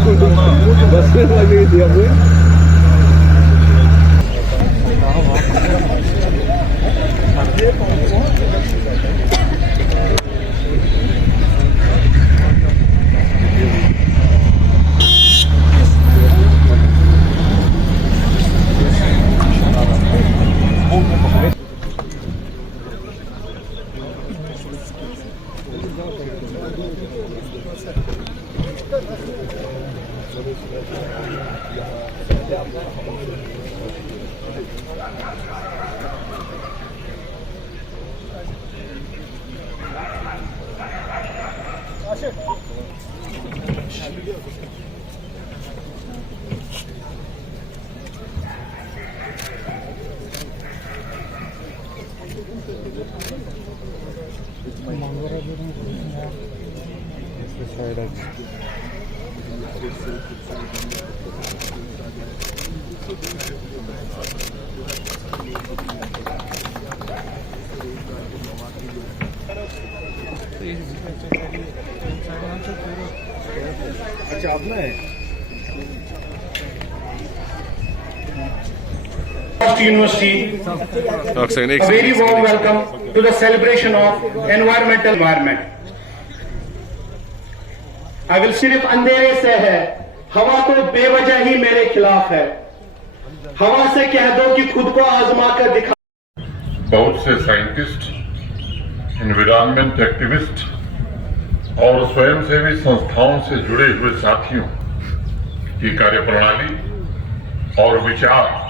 बस में लगी थी हमें। अच्छा आपने University, a very warm welcome to the celebration of environment. अगर सिर्फ अंधेरे से है, हवा तो बेवजह ही मेरे खिलाफ है। हवा से कह दो कि खुद को आजमा कर दिखा। बहुत से साइंटिस्ट, एनवायरमेंट एक्टिविस्ट और स्वयंसेवी संस्थाओं से जुड़े हुए साथियों की कार्यप्रणाली और विचार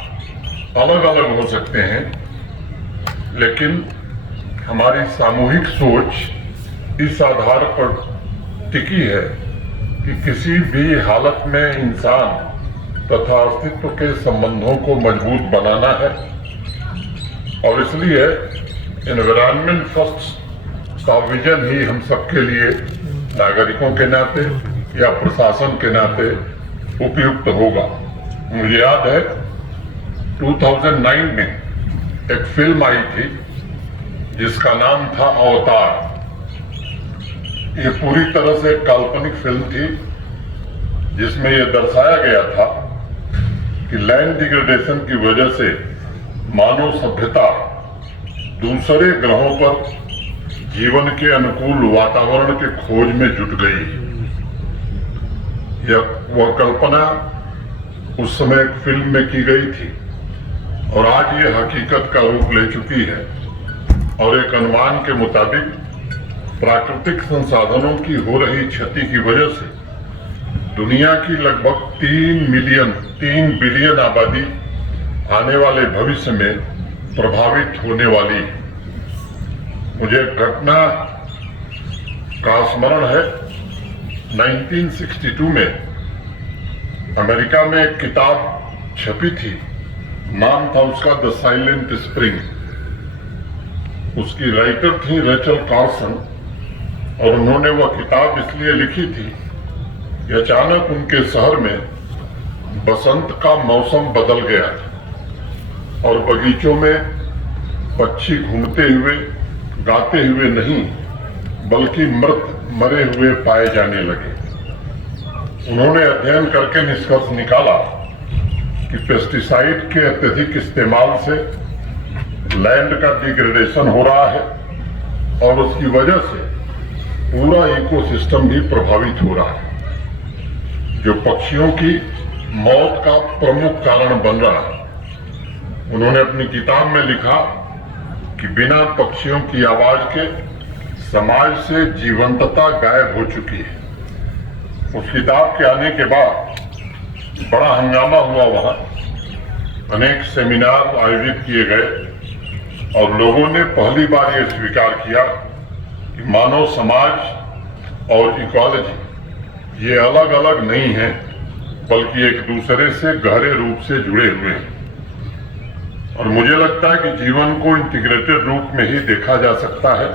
अलग अलग हो सकते हैं, लेकिन हमारी सामूहिक सोच इस आधार पर टिकी है कि किसी भी हालत में इंसान तथा अस्तित्व के संबंधों को मजबूत बनाना है। और इसलिए एनवायरमेंट फर्स्ट का विजन ही हम सबके लिए नागरिकों के नाते या प्रशासन के नाते उपयुक्त होगा। मुझे याद है 2009 में एक फिल्म आई थी जिसका नाम था अवतार। ये पूरी तरह से काल्पनिक फिल्म थी जिसमें यह दर्शाया गया था कि लैंड डिग्रेडेशन की वजह से मानव सभ्यता दूसरे ग्रहों पर जीवन के अनुकूल वातावरण के खोज में जुट गई। वह कल्पना उस समय एक फिल्म में की गई थी और आज ये हकीकत का रूप ले चुकी है। और एक अनुमान के मुताबिक प्राकृतिक संसाधनों की हो रही क्षति की वजह से दुनिया की लगभग 3 बिलियन आबादी आने वाले भविष्य में प्रभावित होने वाली। मुझे घटना का स्मरण है 1962 में अमेरिका में एक किताब छपी थी, नाम था उसका द साइलेंट स्प्रिंग। उसकी राइटर थी रेचल कार्सन और उन्होंने वह किताब इसलिए लिखी थी कि अचानक उनके शहर में बसंत का मौसम बदल गया और बगीचों में पक्षी घूमते हुए गाते हुए नहीं बल्कि मरे हुए पाए जाने लगे। उन्होंने अध्ययन करके निष्कर्ष निकाला कि पेस्टिसाइड के अत्यधिक इस्तेमाल से लैंड का डिग्रेडेशन हो रहा है और उसकी वजह से पूरा इकोसिस्टम भी प्रभावित हो रहा है, जो पक्षियों की मौत का प्रमुख कारण बन रहा है। उन्होंने अपनी किताब में लिखा कि बिना पक्षियों की आवाज के समाज से जीवंतता गायब हो चुकी है। उस किताब के आने के बाद बड़ा हंगामा हुआ, वहां अनेक सेमिनार आयोजित किए गए और लोगों ने पहली बार यह स्वीकार किया कि मानव समाज और इकोलॉजी ये अलग अलग नहीं है बल्कि एक दूसरे से गहरे रूप से जुड़े हुए हैं। और मुझे लगता है कि जीवन को इंटीग्रेटेड रूप में ही देखा जा सकता है,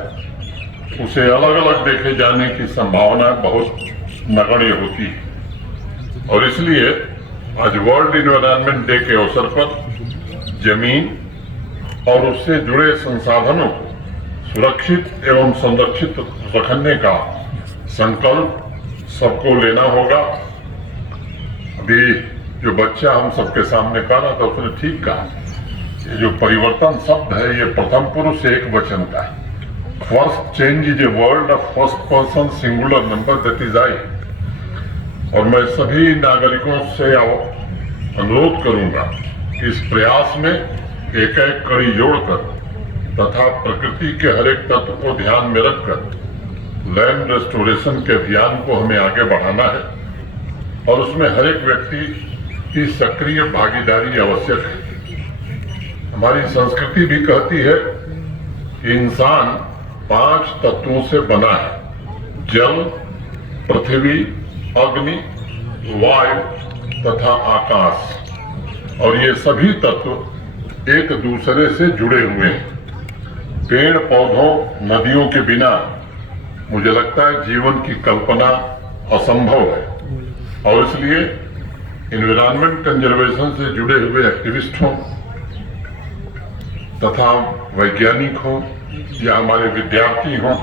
उसे अलग अलग देखे जाने की संभावना बहुत नगण्य होती है। और इसलिए आज वर्ल्ड इन्वायरमेंट डे के अवसर पर जमीन और उससे जुड़े संसाधनों को सुरक्षित एवं संरक्षित रखने का संकल्प सबको लेना होगा। अभी जो बच्चा हम सबके सामने कह रहा था उसने ठीक कहा, ये जो परिवर्तन शब्द है ये प्रथम पुरुष एक वचन का है। First change is a word of first person singular number, that is I. और मैं सभी नागरिकों से अनुरोध करूंगा कि इस प्रयास में एक एक कड़ी जोड़कर तथा प्रकृति के हर एक तत्व को ध्यान में रखकर लैंड रेस्टोरेशन के अभियान को हमें आगे बढ़ाना है और उसमें हर एक व्यक्ति की सक्रिय भागीदारी आवश्यक है। हमारी संस्कृति भी कहती है कि इंसान 5 तत्वों से बना है, जल, पृथ्वी, अग्नि, वायु तथा आकाश, और ये सभी तत्व एक दूसरे से जुड़े हुए हैं। पेड़ पौधों, नदियों के बिना मुझे लगता है जीवन की कल्पना असंभव है, और इसलिए एनवायरमेंट कंजर्वेशन से जुड़े हुए एक्टिविस्ट हों तथा वैज्ञानिक हों या हमारे विद्यार्थी हों,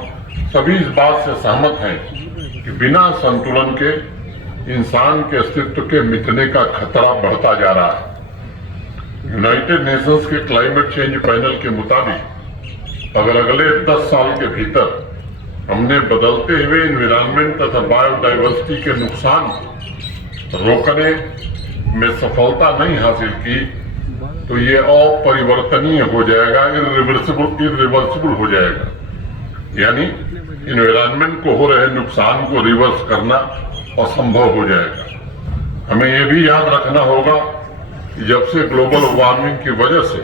सभी इस बात से सहमत हैं कि बिना संतुलन के इंसान के अस्तित्व के मिटने का खतरा बढ़ता जा रहा है। यूनाइटेड नेशंस के क्लाइमेट चेंज पैनल के मुताबिक अगर अगले 10 साल के भीतर हमने बदलते हुए एनवायरनमेंट तथा बायोडाइवर्सिटी के नुकसान रोकने में सफलता नहीं हासिल की तो ये अपरिवर्तनीय हो जाएगा, इरिवर्सिबल हो जाएगा। यानी एनवायरनमेंट को हो रहे नुकसान को रिवर्स करना असंभव हो जाएगा। हमें यह भी याद रखना होगा कि जब से ग्लोबल वार्मिंग की वजह से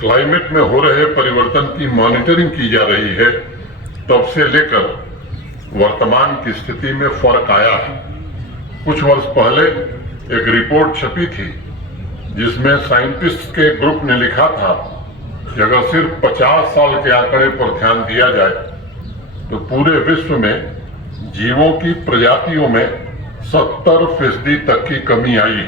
क्लाइमेट में हो रहे परिवर्तन की मॉनिटरिंग की जा रही है, तब से लेकर वर्तमान की स्थिति में फर्क आया है। कुछ वर्ष पहले एक रिपोर्ट छपी थी जिसमें साइंटिस्ट के ग्रुप ने लिखा था कि अगर सिर्फ 50 साल के आंकड़े पर ध्यान दिया जाए तो पूरे विश्व में जीवों की प्रजातियों में 70% तक की कमी आई।